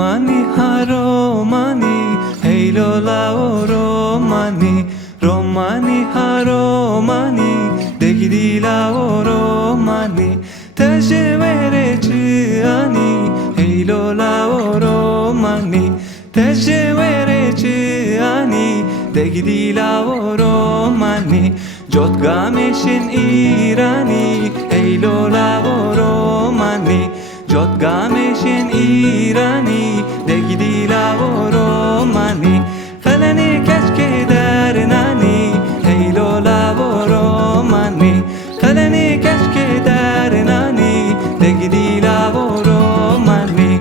Romani ha Romani, hey lola o Romani, Romani ha Romani, degidi la o Romani, tejevere ciani, hey lola o Romani, tejevere ciani, degidi la o Romani, jotgameshin irani, hey lola o Romani. جدگامشین ایرانی دگیدی لا رومانی خلنی کشک در نانی هیلو لا رومانی خلنی کشک در نانی دگیدی لا رومانی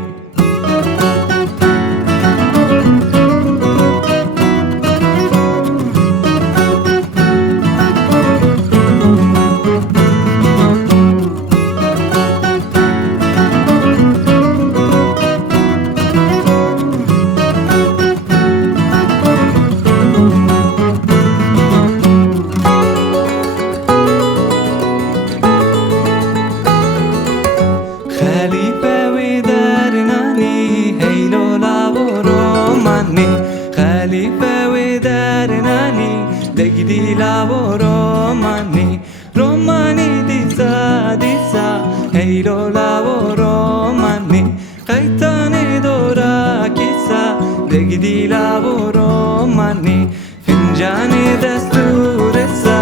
خلیفه و درنانی هیلو لا رومانی خلیفه و درنانی دگیدی لا رومانی رومانی دیسا دیسا هیلو لا رومانی قیتان دورا کیسا دگیدی لا رومانی فنجان دستور سا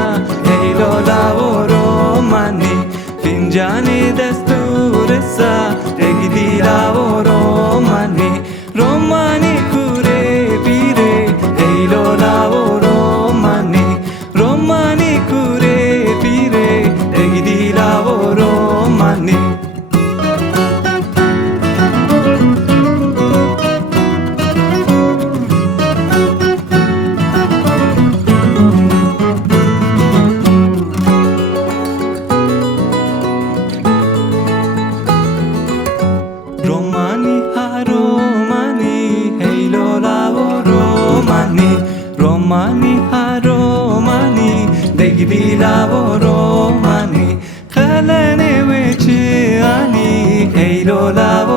هیلو لا رومانی فنجان دستور سا دگیدی لا رومانی رومانی کوره پیره هیلو لا رومانی رومانی کوره پیره دگیدی لا رومانی Romani ha Romani, hey lola o Romani, Romani ha Romani, degidi la o Romani, khalane vechiani, hey lola o